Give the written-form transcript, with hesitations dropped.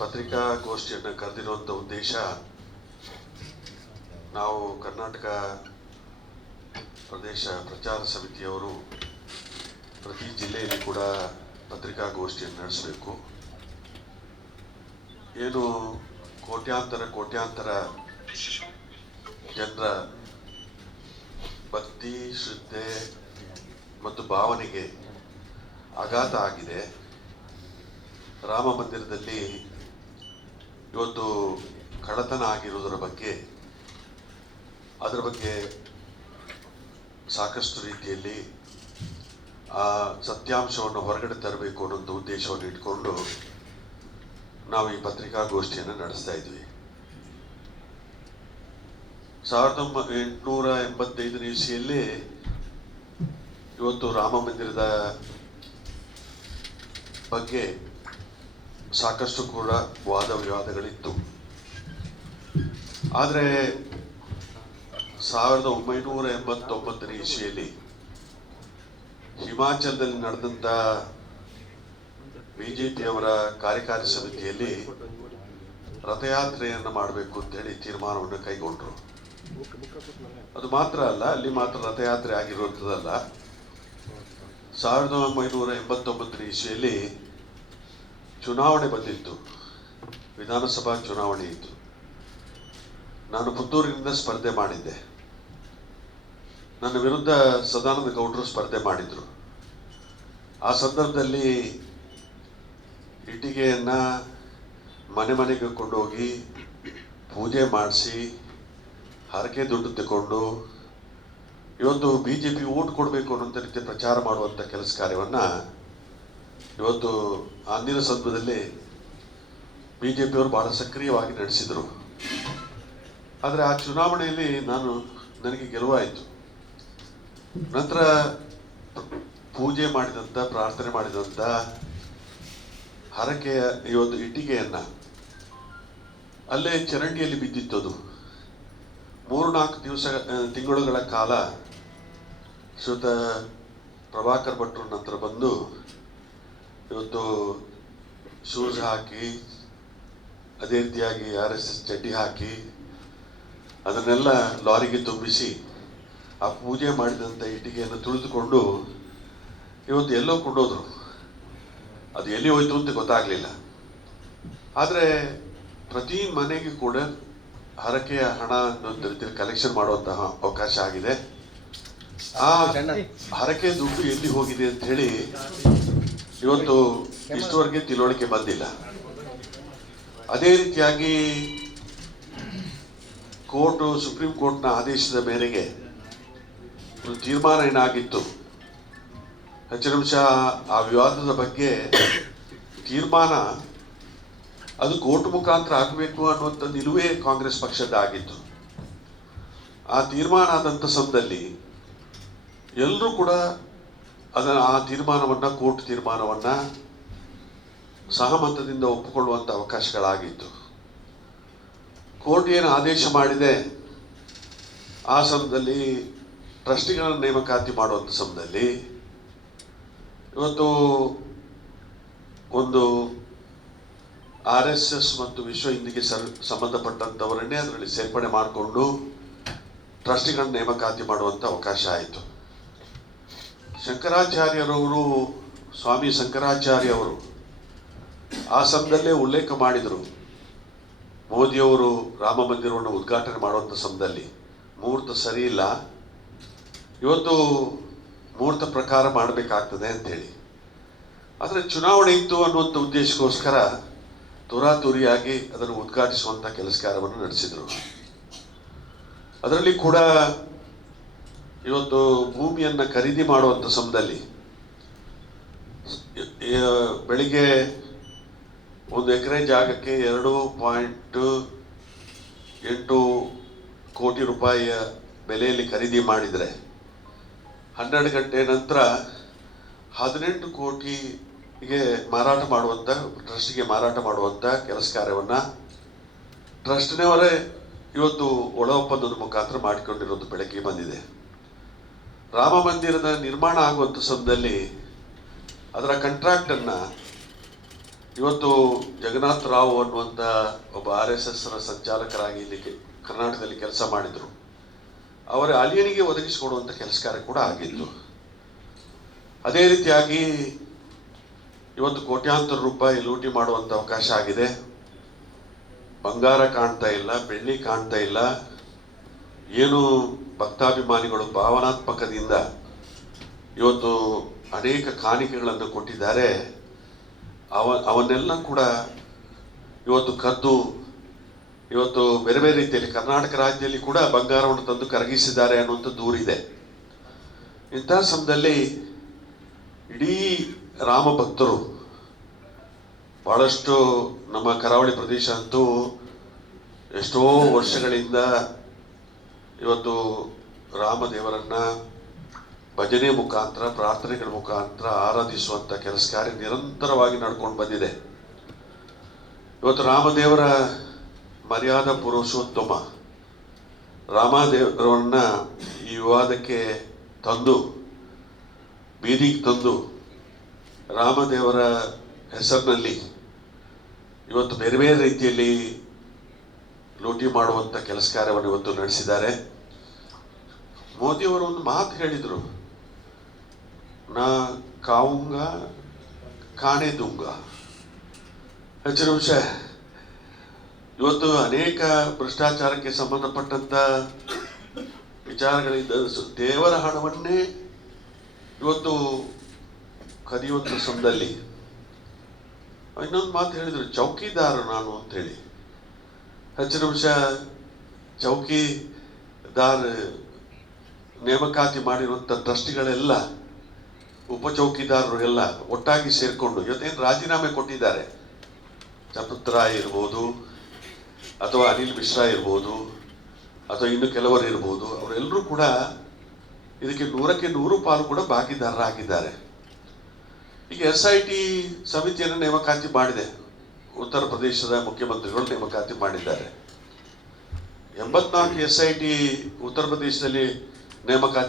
ಪತ್ರಿಕಾಗೋಷ್ಠಿಯನ್ನು ಕರೆದಿರುವಂಥ ಉದ್ದೇಶ, ನಾವು ಕರ್ನಾಟಕ ಪ್ರದೇಶ ಪ್ರಚಾರ ಸಮಿತಿಯವರು ಪ್ರತಿ ಜಿಲ್ಲೆಯಲ್ಲಿ ಕೂಡ ಪತ್ರಿಕಾಗೋಷ್ಠಿಯನ್ನು ನಡೆಸಬೇಕು. ಏನು ಕೋಟ್ಯಾಂತರ ಜನರ ಭಕ್ತಿ, ಶ್ರದ್ಧೆ ಮತ್ತು ಭಾವನೆಗೆ ಆಘಾತ ಆಗಿದೆ. ರಾಮ ಮಂದಿರದಲ್ಲಿ ಇವತ್ತು ಕಳ್ಳತನ ಆಗಿರುವುದರ ಬಗ್ಗೆ, ಅದರ ಬಗ್ಗೆ ಸಾಕಷ್ಟು ರೀತಿಯಲ್ಲಿ ಆ ಸತ್ಯಾಂಶವನ್ನು ಹೊರಗಡೆ ತರಬೇಕು ಅನ್ನೋ ಉದ್ದೇಶವನ್ನು ಇಟ್ಕೊಂಡು ನಾವು ಈ ಪತ್ರಿಕಾಗೋಷ್ಠಿಯನ್ನು ನಡೆಸ್ತಾ ಇದ್ವಿ. 1885 ಇಸವಿಯಲ್ಲಿ ಇವತ್ತು ರಾಮ ಮಂದಿರದ ಬಗ್ಗೆ ಸಾಕಷ್ಟು ಕೂಡ ವಾದ ವಿವಾದಗಳಿತ್ತು. ಆದರೆ 1989 ಇಸವಿಯಲ್ಲಿ ಹಿಮಾಚಲದಲ್ಲಿ ನಡೆದಂಥ ಬಿಜೆಪಿಯವರ ಕಾರ್ಯಕಾರಿ ಸಮಿತಿಯಲ್ಲಿ ರಥಯಾತ್ರೆಯನ್ನು ಮಾಡಬೇಕು ಅಂತೇಳಿ ತೀರ್ಮಾನವನ್ನು ಕೈಗೊಂಡ್ರು. ಅದು ಮಾತ್ರ ಅಲ್ಲ, ಅಲ್ಲಿ ಮಾತ್ರ ರಥಯಾತ್ರೆ ಆಗಿರುವಂಥದ್ದಲ್ಲ. 1989 ಇಸವಿಯಲ್ಲಿ ಚುನಾವಣೆ ಬಂದಿತ್ತು, ವಿಧಾನಸಭಾ ಚುನಾವಣೆ ಇತ್ತು. ನಾನು ಪುತ್ತೂರಿನಿಂದ ಸ್ಪರ್ಧೆ ಮಾಡಿದ್ದೆ. ನನ್ನ ವಿರುದ್ಧ ಸದಾನಂದ ಗೌಡರು ಸ್ಪರ್ಧೆ ಮಾಡಿದ್ರು. ಆ ಸಂದರ್ಭದಲ್ಲಿ ಇಟ್ಟಿಗೆಯನ್ನು ಮನೆ ಮನೆಗೆ ಕೊಂಡೋಗಿ ಪೂಜೆ ಮಾಡಿಸಿ ಹರಕೆ ದುಡ್ಡು ತಗೊಂಡು ಇವತ್ತು BJP ಓಟ್ ಕೊಡಬೇಕು ಅನ್ನೋಂಥ ರೀತಿ ಪ್ರಚಾರ ಮಾಡುವಂಥ ಕೆಲಸ ಕಾರ್ಯವನ್ನು ಇವತ್ತು ಅಂದಿನ ಸಂದರ್ಭದಲ್ಲಿ BJPಯವರು ಬಹಳ ಸಕ್ರಿಯವಾಗಿ ನಡೆಸಿದರು. ಆದರೆ ಆ ಚುನಾವಣೆಯಲ್ಲಿ ನನಗೆ ಗೆಲುವಾಯಿತು. ನಂತರ ಪೂಜೆ ಮಾಡಿದಂಥ, ಪ್ರಾರ್ಥನೆ ಮಾಡಿದಂಥ ಹರಕೆಯ ಇವತ್ತು ಇಟ್ಟಿಗೆಯನ್ನು ಅಲ್ಲೇ ಚರಂಡಿಯಲ್ಲಿ ಬಿದ್ದಿತ್ತದು. 3-4 ತಿಂಗಳುಗಳ ಕಾಲ ಶ್ರೀಯುತ ಪ್ರಭಾಕರ್ ಭಟ್ರು ನಂತರ ಬಂದು ಇವತ್ತು ಶೂಸ್ ಹಾಕಿ, ಅದೇ ರೀತಿಯಾಗಿ RSS ಚಡ್ಡಿ ಹಾಕಿ ಅದನ್ನೆಲ್ಲ ಲಾರಿಗೆ ತುಂಬಿಸಿ ಆ ಪೂಜೆ ಮಾಡಿದಂಥ ಇಟ್ಟಿಗೆಯನ್ನು ತುಳಿದುಕೊಂಡು ಇವತ್ತು ಎಲ್ಲೋ ಕೊಂಡೋದ್ರು. ಅದು ಎಲ್ಲಿ ಹೋಯ್ತು ಅಂತ ಗೊತ್ತಾಗಲಿಲ್ಲ. ಆದರೆ ಪ್ರತಿ ಮನೆಗೂ ಕೂಡ ಹರಕೆಯ ಹಣ ಅನ್ನೋ ರೀತಿಯಲ್ಲಿ ಕಲೆಕ್ಷನ್ ಮಾಡುವಂತಹ ಅವಕಾಶ ಆಗಿದೆ. ಆ ಹರಕೆ ದುಡ್ಡು ಎಲ್ಲಿ ಹೋಗಿದೆ ಅಂತ ಹೇಳಿ ಇವತ್ತು ಇಷ್ಟವರೆಗೆ ತಿಳುವಳಿಕೆ ಬಂದಿಲ್ಲ. ಅದೇ ರೀತಿಯಾಗಿ ಸುಪ್ರೀಂ ಕೋರ್ಟ್ನ ಆದೇಶದ ಮೇರೆಗೆ ಒಂದು ತೀರ್ಮಾನ ಏನಾಗಿತ್ತು, ಹೆಚ್ಚಿನ ಅಂಶ ಆ ವಿವಾದದ ಬಗ್ಗೆ ತೀರ್ಮಾನ ಅದು ಕೋರ್ಟ್ ಮುಖಾಂತರ ಆಗಬೇಕು ಅನ್ನುವಂಥ ನಿಲುವೇ ಕಾಂಗ್ರೆಸ್ ಪಕ್ಷದ ಆಗಿತ್ತು. ಆ ತೀರ್ಮಾನ ಆದಂಥ ಸಮಯದಲ್ಲಿ ಎಲ್ಲರೂ ಕೂಡ ಆ ತೀರ್ಮಾನವನ್ನು, ಕೋರ್ಟ್ ತೀರ್ಮಾನವನ್ನು ಸಹಮತದಿಂದ ಒಪ್ಪಿಕೊಳ್ಳುವಂಥ ಅವಕಾಶಗಳಾಗಿತ್ತು. ಕೋರ್ಟ್ ಏನು ಆದೇಶ ಮಾಡಿದೆ, ಆ ಸಮಯದಲ್ಲಿ ಟ್ರಸ್ಟಿಗಳನ್ನು ನೇಮಕಾತಿ ಮಾಡುವಂಥ ಸಮಯದಲ್ಲಿ ಇವತ್ತು ಒಂದು RSS ಮತ್ತು ವಿಶ್ವ ಹಿಂದಿಗೆ ಸಂಬಂಧಪಟ್ಟಂಥವರನ್ನೇ ಅದರಲ್ಲಿ ಸೇರ್ಪಡೆ ಮಾಡಿಕೊಂಡು ಟ್ರಸ್ಟಿಗಳನ್ನು ನೇಮಕಾತಿ ಮಾಡುವಂಥ ಅವಕಾಶ ಆಯಿತು. ಶಂಕರಾಚಾರ್ಯರವರು, ಸ್ವಾಮಿ ಶಂಕರಾಚಾರ್ಯ ಅವರು ಆ ಸಮಯದಲ್ಲೇ ಉಲ್ಲೇಖ ಮಾಡಿದರು, ಮೋದಿಯವರು ರಾಮ ಮಂದಿರವನ್ನು ಉದ್ಘಾಟನೆ ಮಾಡುವಂಥ ಸಮಯದಲ್ಲಿ ಮುಹೂರ್ತ ಸರಿ ಇಲ್ಲ, ಇವತ್ತು ಮುಹೂರ್ತ ಪ್ರಕಾರ ಮಾಡಬೇಕಾಗ್ತದೆ ಅಂತೇಳಿ. ಆದರೆ ಚುನಾವಣೆ ಇತ್ತು ಅನ್ನುವಂಥ ಉದ್ದೇಶಕ್ಕೋಸ್ಕರ ತುರಾತುರಿಯಾಗಿ ಅದನ್ನು ಉದ್ಘಾಟಿಸುವಂಥ ಕೆಲಸ ಕಾರ್ಯವನ್ನು ನಡೆಸಿದರು. ಅದರಲ್ಲಿ ಕೂಡ ಇವತ್ತು ಭೂಮಿಯನ್ನು ಖರೀದಿ ಮಾಡುವಂಥ ಸಮಯದಲ್ಲಿ ಬೆಳಿಗ್ಗೆ 1 ಎಕರೆ ಜಾಗಕ್ಕೆ 2.8 ಕೋಟಿ ರೂಪಾಯಿಯ ಬೆಲೆಯಲ್ಲಿ ಖರೀದಿ ಮಾಡಿದರೆ 12 ಗಂಟೆ ನಂತರ 18 ಕೋಟಿಗೆ ಮಾರಾಟ ಮಾಡುವಂಥ, ಟ್ರಸ್ಟಿಗೆ ಮಾರಾಟ ಮಾಡುವಂಥ ಕೆಲಸ ಕಾರ್ಯವನ್ನು ಟ್ರಸ್ಟ್ನವರೇ ಇವತ್ತು ಒಳ ಒಪ್ಪಂದದ ಮುಖಾಂತರ ಮಾಡಿಕೊಂಡಿರೋದು ಬೆಳಕಿಗೆ ಬಂದಿದೆ. ರಾಮ ಮಂದಿರದ ನಿರ್ಮಾಣ ಆಗುವಂಥ ಸಮಯದಲ್ಲಿ ಅದರ ಕಂಟ್ರಾಕ್ಟನ್ನು ಇವತ್ತು ಜಗನ್ನಾಥ ರಾವ್ ಅನ್ನುವಂಥ ಒಬ್ಬ RSS ಸಂಚಾಲಕರಾಗಿ ಇಲ್ಲಿ ಕರ್ನಾಟಕದಲ್ಲಿ ಕೆಲಸ ಮಾಡಿದರು. ಅವರ ಅಳಿಯನಿಗೆ ಒದಗಿಸಿಕೊಡುವಂಥ ಕೆಲಸ ಕಾರ್ಯ ಕೂಡ ಆಗಿತ್ತು. ಅದೇ ರೀತಿಯಾಗಿ ಇವತ್ತು ಕೋಟ್ಯಾಂತರ ರೂಪಾಯಿ ಲೂಟಿ ಮಾಡುವಂಥ ಅವಕಾಶ ಆಗಿದೆ. ಬಂಗಾರ ಕಾಣ್ತಾ ಇಲ್ಲ, ಬೆಳ್ಳಿ ಕಾಣ್ತಾ ಇಲ್ಲ. ಏನು ಭಕ್ತಾಭಿಮಾನಿಗಳು ಭಾವನಾತ್ಮಕದಿಂದ ಇವತ್ತು ಅನೇಕ ಕಾಣಿಕೆಗಳನ್ನು ಕೊಟ್ಟಿದ್ದಾರೆ, ಅವನ್ನೆಲ್ಲ ಕೂಡ ಇವತ್ತು ಕದ್ದು ಇವತ್ತು ಬೇರೆ ಬೇರೆ ರೀತಿಯಲ್ಲಿ ಕರ್ನಾಟಕ ರಾಜ್ಯದಲ್ಲಿ ಕೂಡ ಬಂಗಾರವನ್ನು ತಂದು ಕರಗಿಸಿದ್ದಾರೆ ಅನ್ನುವಂಥ ದೂರಿದೆ. ಇಂತಹ ಸಮಯದಲ್ಲಿ ಇಡೀ ರಾಮ ಭಕ್ತರು ಬಹಳಷ್ಟು ನಮ್ಮ ಕರಾವಳಿ ಪ್ರದೇಶ ಅಂತೂ ಎಷ್ಟೋ ವರ್ಷಗಳಿಂದ ಇವತ್ತು ರಾಮದೇವರನ್ನ ಭಜನೆ ಮುಖಾಂತರ ಪ್ರಾರ್ಥನೆಗಳ ಮುಖಾಂತರ ಆರಾಧಿಸುವಂಥ ಕೆಲಸ ಕಾರ್ಯ ನಿರಂತರವಾಗಿ ನಡ್ಕೊಂಡು ಬಂದಿದೆ. ಇವತ್ತು ರಾಮದೇವರ ಮರ್ಯಾದಾ ಪುರುಷೋತ್ತಮ ರಾಮದೇವರನ್ನ ಈ ವಿವಾದಕ್ಕೆ ತಂದು ಬೀದಿಗೆ ತಂದು ರಾಮದೇವರ ಹೆಸರಿನಲ್ಲಿ ಇವತ್ತು ಬೇರೆ ಬೇರೆ ರೀತಿಯಲ್ಲಿ ಲೂಟಿ ಮಾಡುವಂಥ ಕೆಲಸ ಕಾರ್ಯವನ್ನು ಇವತ್ತು ನಡೆಸಿದ್ದಾರೆ. ಮೋದಿಯವರು ಒಂದು ಮಾತು ಹೇಳಿದರು, ನಾ ಕಾವುಂಗ ಕಾಣೆ ದುಂಗ. ಹೆಚ್ಚಿನ ವಿಷಯ ಇವತ್ತು ಅನೇಕ ಭ್ರಷ್ಟಾಚಾರಕ್ಕೆ ಸಂಬಂಧಪಟ್ಟಂತ ವಿಚಾರಗಳಿಂದ ದೇವರ ಹಣವನ್ನೇ ಇವತ್ತು ಕದಿಯುವಂಥ ಸಮಯದಲ್ಲಿ ಇನ್ನೊಂದು ಮಾತು ಹೇಳಿದ್ರು, ಚೌಕಿದಾರ ನಾನು ಅಂತೇಳಿ. ಹೆಚ್ಚಿನ ವಿಷಯ ಚೌಕಿದಾರ ನೇಮಕಾತಿ ಮಾಡಿರುವಂಥ ಟ್ರಸ್ಟಿಗಳೆಲ್ಲ ಉಪಚೌಕಿದಾರರು ಎಲ್ಲ ಒಟ್ಟಾಗಿ ಸೇರಿಕೊಂಡು ಇವತ್ತೇನು ರಾಜೀನಾಮೆ ಕೊಟ್ಟಿದ್ದಾರೆ. ಚಪುತ್ರಾಯ್ ಇರ್ಬೋದು ಅಥವಾ ಅನಿಲ್ ಮಿಶ್ರಾ ಇರ್ಬೋದು ಅಥವಾ ಇನ್ನು ಕೆಲವರು ಇರ್ಬೋದು, ಅವರೆಲ್ಲರೂ ಕೂಡ ಇದಕ್ಕೆ 100ಕ್ಕೆ 100 ಪಾಲು ಕೂಡ ಭಾಗಿದಾರರಾಗಿದ್ದಾರೆ. ಈಗ SIT ಸಮಿತಿಯನ್ನು ನೇಮಕಾತಿ ಮಾಡಿದೆ. ಉತ್ತರ ಪ್ರದೇಶದ ಮುಖ್ಯಮಂತ್ರಿಗಳು ನೇಮಕಾತಿ ಮಾಡಿದ್ದಾರೆ. 84 SIT ಉತ್ತರ ಪ್ರದೇಶದಲ್ಲಿ ನೇಮಕಾತಿ